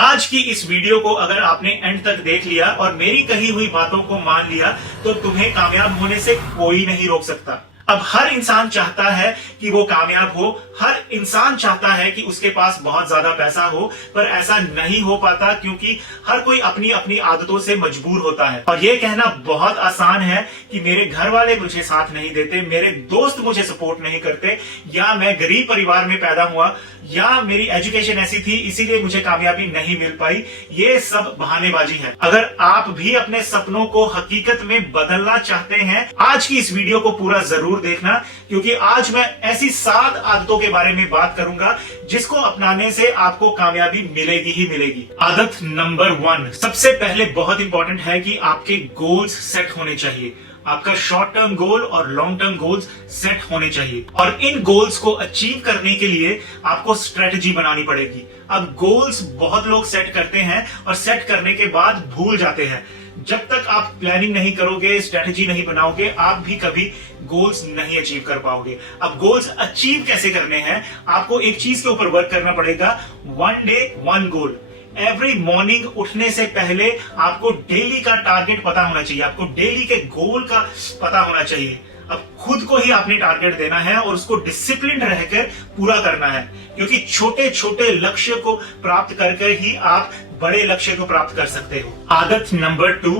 आज की इस वीडियो को अगर आपने एंड तक देख लिया और मेरी कही हुई बातों को मान लिया तो तुम्हें कामयाब होने से कोई नहीं रोक सकता। अब हर इंसान चाहता है कि वो कामयाब हो, हर इंसान चाहता है कि उसके पास बहुत ज्यादा पैसा हो, पर ऐसा नहीं हो पाता क्योंकि हर कोई अपनी अपनी आदतों से मजबूर होता है। और ये कहना बहुत आसान है कि मेरे घर वाले मुझे साथ नहीं देते, मेरे दोस्त मुझे सपोर्ट नहीं करते, या मैं गरीब परिवार में पैदा हुआ, या मेरी एजुकेशन ऐसी थी इसीलिए मुझे कामयाबी नहीं मिल पाई। ये सब बहानेबाजी है। अगर आप भी अपने सपनों को हकीकत में बदलना चाहते हैं, आज की इस वीडियो को पूरा जरूर देखना, क्योंकि आज मैं ऐसी 7 आदतों के बारे में बात करूंगा जिसको अपनाने से आपको कामयाबी मिलेगी ही मिलेगी। आदत नंबर 1, सबसे पहले बहुत इंपॉर्टेंट है कि आपके गोल्स सेट होने चाहिए। आपका शॉर्ट टर्म गोल और लॉन्ग टर्म गोल्स सेट होने चाहिए, और इन गोल्स को अचीव करने के लिए आपको स्ट्रेटजी बनानी पड़ेगी। अब गोल्स बहुत लोग सेट करते हैं और सेट करने के बाद भूल जाते हैं। जब तक आप प्लानिंग नहीं करोगे, स्ट्रेटजी नहीं बनाओगे, आप भी कभी गोल्स नहीं अचीव कर पाओगे। अब गोल्स अचीव कैसे करने हैं, आपको एक चीज के ऊपर वर्क करना पड़ेगा, 1 डे 1 गोल। एवरी मॉर्निंग उठने से पहले आपको डेली का टारगेट पता होना चाहिए, आपको डेली के गोल का पता होना चाहिए। अब खुद को ही आपने टारगेट देना है और उसको डिसिप्लिन रहकर पूरा करना है, क्योंकि छोटे छोटे लक्ष्य को प्राप्त करके ही आप बड़े लक्ष्य को प्राप्त कर सकते हो। आदत नंबर 2,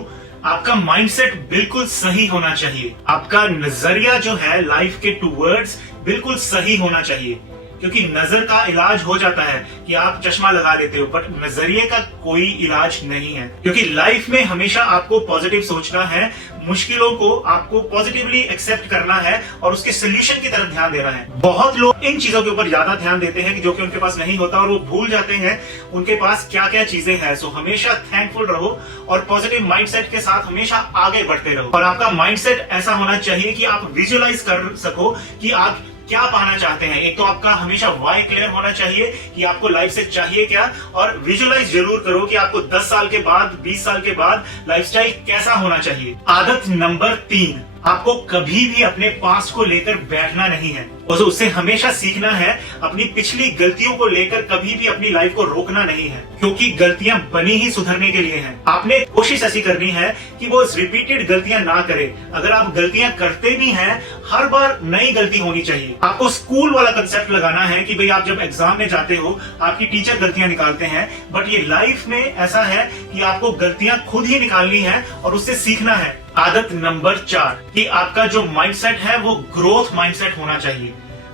आपका माइंडसेट बिल्कुल सही होना चाहिए। आपका नजरिया जो है लाइफ के टूवर्ड्स बिल्कुल सही होना चाहिए, क्योंकि नजर का इलाज हो जाता है कि आप चश्मा लगा लेते हो, बट नजरिए का कोई इलाज नहीं है। क्योंकि लाइफ में हमेशा आपको पॉजिटिव सोचना है, मुश्किलों को आपको पॉजिटिवली एक्सेप्ट करना है और उसके सोल्यूशन की तरफ ध्यान देना है। बहुत लोग इन चीजों के ऊपर ज्यादा ध्यान देते हैं कि जो कि उनके पास नहीं होता, और वो भूल जाते हैं उनके पास क्या क्या चीजें हैं। सो हमेशा थैंकफुल रहो और पॉजिटिव माइंडसेट के साथ हमेशा आगे बढ़ते रहो। और आपका माइंडसेट ऐसा होना चाहिए कि आप विजुअलाइज कर सको कि आप क्या पाना चाहते हैं। एक तो आपका हमेशा वाई क्लियर होना चाहिए कि आपको लाइफ से चाहिए क्या, और विजुअलाइज जरूर करो कि आपको 10 साल के बाद, 20 साल के बाद लाइफस्टाइल कैसा होना चाहिए। आदत नंबर 3, आपको कभी भी अपने पास्ट को लेकर बैठना नहीं है, उससे हमेशा सीखना है। अपनी पिछली गलतियों को लेकर कभी भी अपनी लाइफ को रोकना नहीं है, क्योंकि गलतियां बनी ही सुधरने के लिए हैं। आपने कोशिश ऐसी करनी है कि वो रिपीटेड गलतियां ना करे। अगर आप गलतियां करते भी हैं, हर बार नई गलती होनी चाहिए। आपको स्कूल वाला कंसेप्ट लगाना है कि भाई आप जब एग्जाम में जाते हो, आपकी टीचर गलतियां निकालते हैं, बट ये लाइफ में ऐसा है कि आपको गलतियां खुद ही निकालनी है और उससे सीखना है। आदत नंबर 4, कि आपका जो माइंडसेट है वो ग्रोथ माइंडसेट होना चाहिए,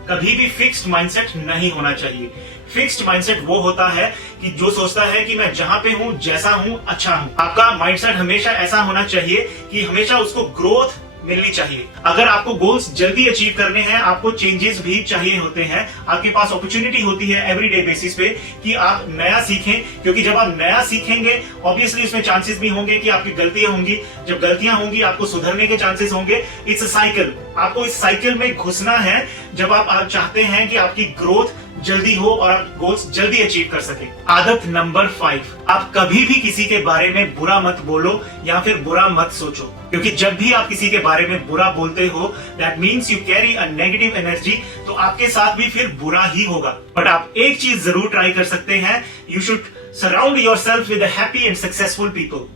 कभी भी फिक्स्ड माइंडसेट नहीं होना चाहिए। फिक्स्ड माइंडसेट वो होता है कि जो सोचता है कि मैं जहां पे हूं, जैसा हूं, अच्छा हूं। आपका माइंडसेट हमेशा ऐसा होना चाहिए कि हमेशा उसको ग्रोथ मिलनी चाहिए। अगर आपको गोल्स जल्दी अचीव करने हैं, आपको चेंजेस भी चाहिए होते हैं, आपके पास अपॉर्चुनिटी होती है एवरीडे बेसिस पे कि आप नया सीखें, क्योंकि जब आप नया सीखेंगे ऑब्वियसली उसमें चांसेस भी होंगे कि आपकी गलतियां होंगी। जब गलतियां होंगी आपको सुधरने के चांसेस होंगे। इट्स अ साइकिल, आपको इस साइकिल में घुसना है जब आप चाहते हैं कि आपकी ग्रोथ जल्दी हो और आप गोल्स जल्दी अचीव कर सके। आदत नंबर 5, आप कभी भी किसी के बारे में बुरा मत बोलो या फिर बुरा मत सोचो, क्योंकि जब भी आप किसी के बारे में बुरा बोलते हो, that means you carry a negative energy, तो आपके साथ भी फिर बुरा ही होगा। बट आप एक चीज जरूर ट्राई कर सकते हैं, you should surround yourself with happy and successful people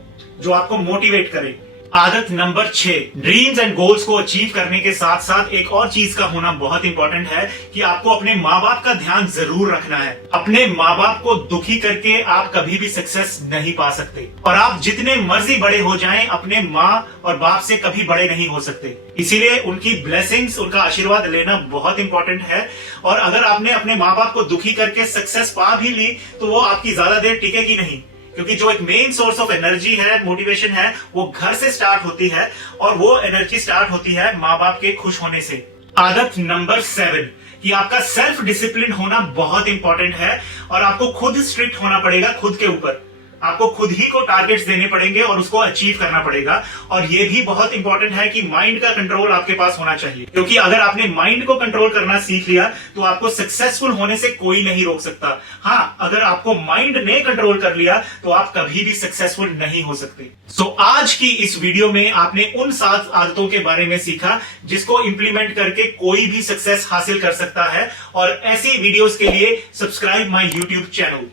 जो आपको मोटिवेट करे। आदत नंबर 6, ड्रीम्स एंड गोल्स को अचीव करने के साथ साथ एक और चीज का होना बहुत इंपॉर्टेंट है कि आपको अपने माँ बाप का ध्यान जरूर रखना है। अपने माँ बाप को दुखी करके आप कभी भी सक्सेस नहीं पा सकते, और आप जितने मर्जी बड़े हो जाएं, अपने माँ और बाप से कभी बड़े नहीं हो सकते। इसीलिए उनकी ब्लेसिंग्स, उनका आशीर्वाद लेना बहुत इंपॉर्टेंट है। और अगर आपने अपने माँ बाप को दुखी करके सक्सेस पा भी ली, तो वो आपकी ज्यादा देर टिकेगी नहीं, क्योंकि जो एक मेन सोर्स ऑफ एनर्जी है, मोटिवेशन है, वो घर से स्टार्ट होती है, और वो एनर्जी स्टार्ट होती है माँ बाप के खुश होने से। आदत नंबर 7, कि आपका सेल्फ डिसिप्लिन होना बहुत इंपॉर्टेंट है, और आपको खुद स्ट्रिक्ट होना पड़ेगा खुद के ऊपर। आपको खुद ही को टारगेट्स देने पड़ेंगे और उसको अचीव करना पड़ेगा। और ये भी बहुत इंपॉर्टेंट है कि माइंड का कंट्रोल आपके पास होना चाहिए, क्योंकि अगर आपने माइंड को कंट्रोल करना सीख लिया तो आपको सक्सेसफुल होने से कोई नहीं रोक सकता। हाँ, अगर आपको माइंड ने कंट्रोल कर लिया तो आप कभी भी सक्सेसफुल नहीं हो सकते। सो आज की इस वीडियो में आपने उन 7 आदतों के बारे में सीखा जिसको इंप्लीमेंट करके कोई भी सक्सेस हासिल कर सकता है। और ऐसी वीडियोस के लिए सब्सक्राइब माय यूट्यूब चैनल।